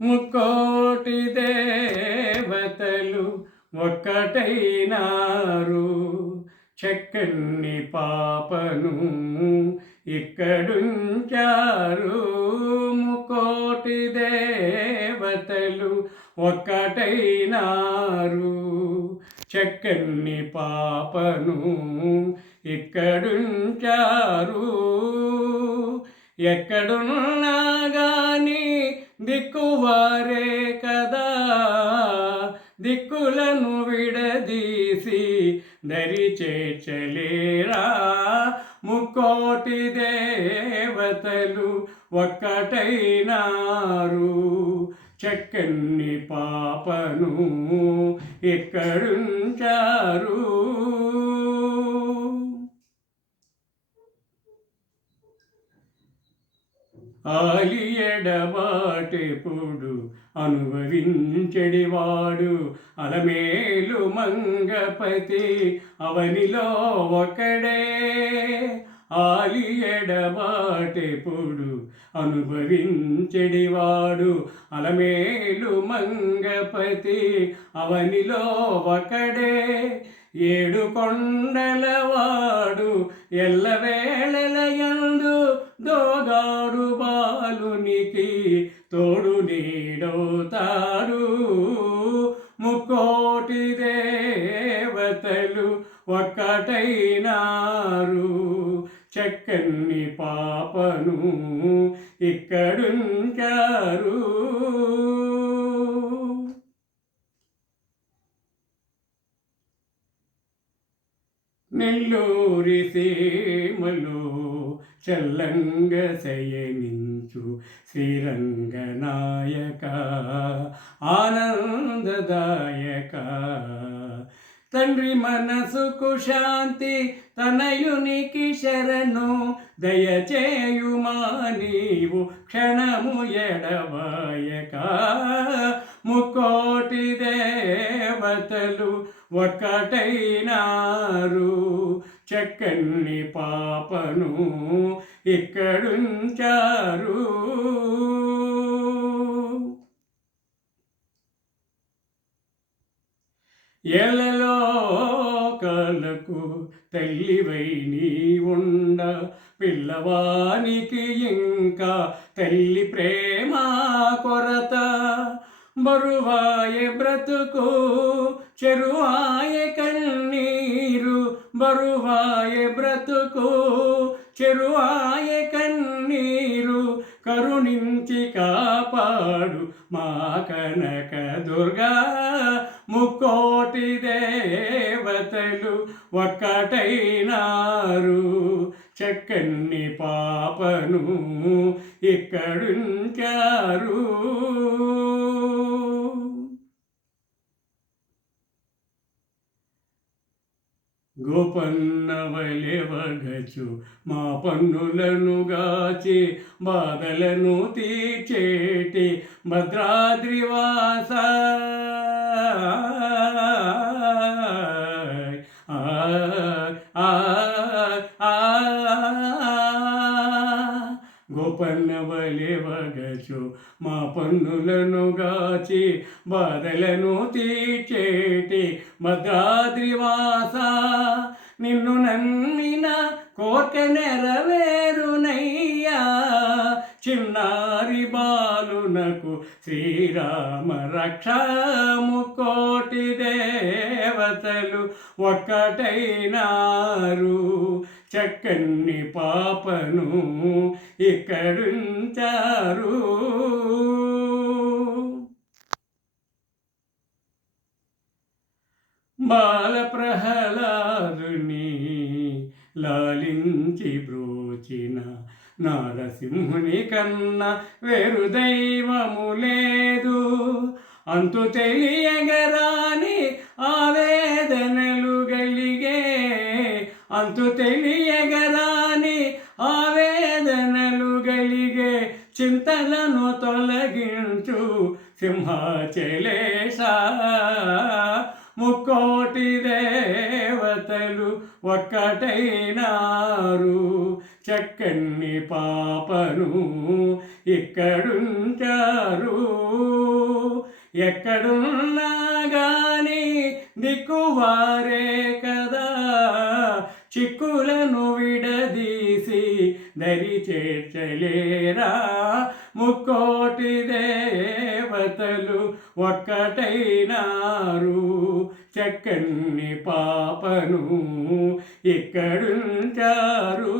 ముక్కోటి దేవతలు ఒక్కటైనారు. చక్కని పాపను ఇక్కడుంచారు. ముక్కోటి దేవతలు ఒక్కటైనారు. చక్కని పాపను ఇక్కడుంచారు. ఎక్కడున్నా గాని దిక్కువారే కదా, దిక్కులను విడదీసి దరి చేర్చలేరా. ముక్కోటి దేవతలు ఒక్కటైనారు. చక్కని పాపను ఇక్కడుంచారు. ఆలి ఎడబాటెప్పుడు అనుభవించెడివాడు అలమేలు మంగపతి అవనిలో ఒకడే. ఆలి ఎడబాటెప్పుడు అనుభవించెడివాడు అలమేలు మంగపతి అవనిలో ఒకడే. ఏడు కొండలవాడు ఎల్లవేళలయందు దోగాడు బాలునికి తోడు నీడవుతాడు. ముక్కోటి దేవతలు ఒక్కటైనారు. చక్కని పాపను ఇక్కడుంచారు. నెల్లూరి సీమలో చల్లంగ శయనించు శ్రీరంగనాయక ఆనందదాయక. తండ్రి మనసుకు శాంతి తనయునికి శరణు దయచేయుమా నీవు క్షణము ఎడబాయక. ముక్కోటి దేవతలు ఒక్కటైనారు. చక్కని పాపను ఇక్కడుంచారు. ఎల్లలోకాలకు తల్లివై నీ ఉండ పిల్లవానికి ఇంకా తల్లి ప్రేమ కొరత. బరువాయే బ్రతుకు చెరువాయే కన్నీరు, బరువాయే బ్రతుకు చెరువాయే కన్నీరు. కరుణించి కాపాడు మా కనక దుర్గా. ముక్కోటి దేవతలు ఒక్కటైనారు. చక్కని పాపను ఇక్కడుంచారు. గోపన్నవలెవగచు మా పన్నులను గాచి బాధలను తీర్చేటి భద్రాద్రివాస. గోపన్నవలెవగచు మా పన్నులను గాచి బాధలను తీర్చేటి భద్రాద్రివాస. నిన్ను నమ్మిన కోర్కె నెరవేరునయ్యా. చిన్నారి బాలునకు శ్రీరామ రక్ష. ముక్కోటి దేవతలు ఒక్కటైనారు. చక్కని పాపను ఇక్కడుంచారు. బాల ప్రహ్లాదుని లాలించి బ్రోచిన నారసింహుని కన్నా వేరు దైవము లేదు. అంతు తెలియగరాని ఆవేదనలు గలిగే, అంతు తెలియగరాని ఆవేదనలు గలిగే. చింతలను తొలగించు సింహాచలేశ. ముక్కోటి దేవతలు ఒక్కటైనారు. చక్కని పాపను ఇక్కడుంచారు. ఎక్కడున్నా గాని దిక్కువారే కదా, చిక్కులను విడదీసి దరి చేర్చలేరా. ముక్కోటి దేవతలు ఒక్కటైనారు. చక్కని పాపను ఇక్కడుంచారు.